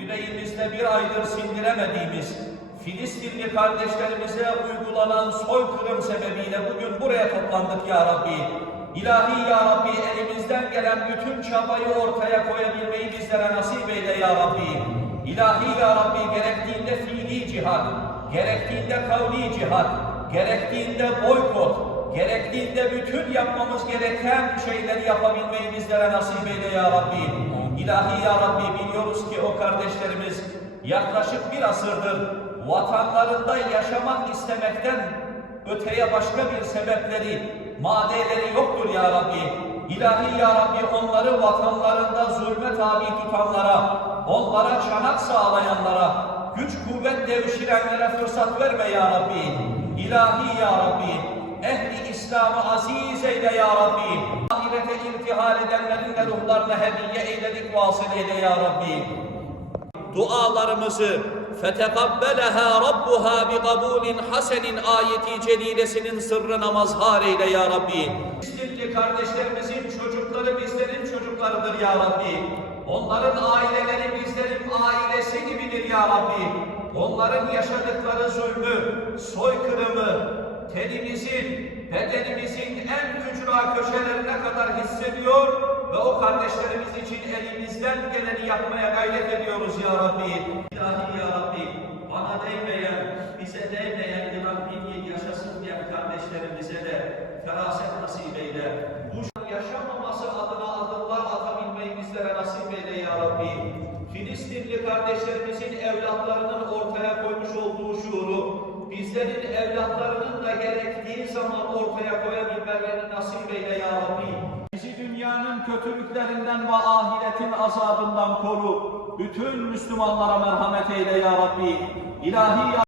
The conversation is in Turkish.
yüreğimizde bir aydır sindiremediğimiz Filistinli kardeşlerimize uygulanan soykırım sebebiyle bugün buraya toplandık ya Rabbi. İlahi ya Rabbi elimizden gelen bütün çabayı ortaya koyabilmeyi bizlere nasip eyle ya Rabbi. İlahi ya Rabbi gerektiğinde fiili cihat, gerektiğinde kavli cihat, gerektiğinde boykot, gerektiğinde bütün yapmamız gereken şeyleri yapabilmeyi bizlere nasip eyle ya Rabbi. İlahi ya Rabbi biliyoruz ki o kardeşlerimiz yaklaşık bir asırdır vatanlarında yaşamak istemekten öteye başka bir sebepleri, madeleri yoktur ya Rabbi. İlahi ya Rabbi onları vatanlarında zulme tabi tutanlara, onlara çanak sağlayanlara, güç kuvvet devşirenlere fırsat verme ya Rabbi. İlahi ya Rabbi, ehli İslam'ı aziz eyle ya Rabbi. Ahirete irtihal edenlerin de ruhlarına hediye eyledik vasıl eyle ya Rabbi. Dualarımızı fetegabbeleha rabbuha bi kabulin hasenin ayeti celilesinin sırrına mazhar eyle ya Rabbi. Filistinli kardeşlerimizin çocukları bizlerin çocuklarıdır ya Rabbi. Onların aileleri bizlerin ailesi gibidir ya Rabbi. Onların yaşadıkları zulmü, soykırımı, tenimizin, bedenimizin en ücra köşelerine kadar hissediyor ve o kardeşlerimiz için elimizden geleni yapmaya gayret ediyoruz ya Rabbi. İlahi ya Rabbi, bana değmeyen, bize değmeyen yıl yaşasın diyen kardeşlerimize de feraset nasip eyle. Bu yaşamaması adına adımlar atabilmeyi bizlere nasip eyle ya Rabbi. Filistinli kardeşlerimizin evlatlarının ortaya koymuş olduğu şuuru, bizlerin evlatlarının da gerektiği zaman ortaya koyabilmelerini nasip eyle ya Rabbi. Bizi dünyanın kötülüklerinden ve ahiretin azabından koru. Bütün Müslümanlara merhamet eyle ya Rabbi. İlahi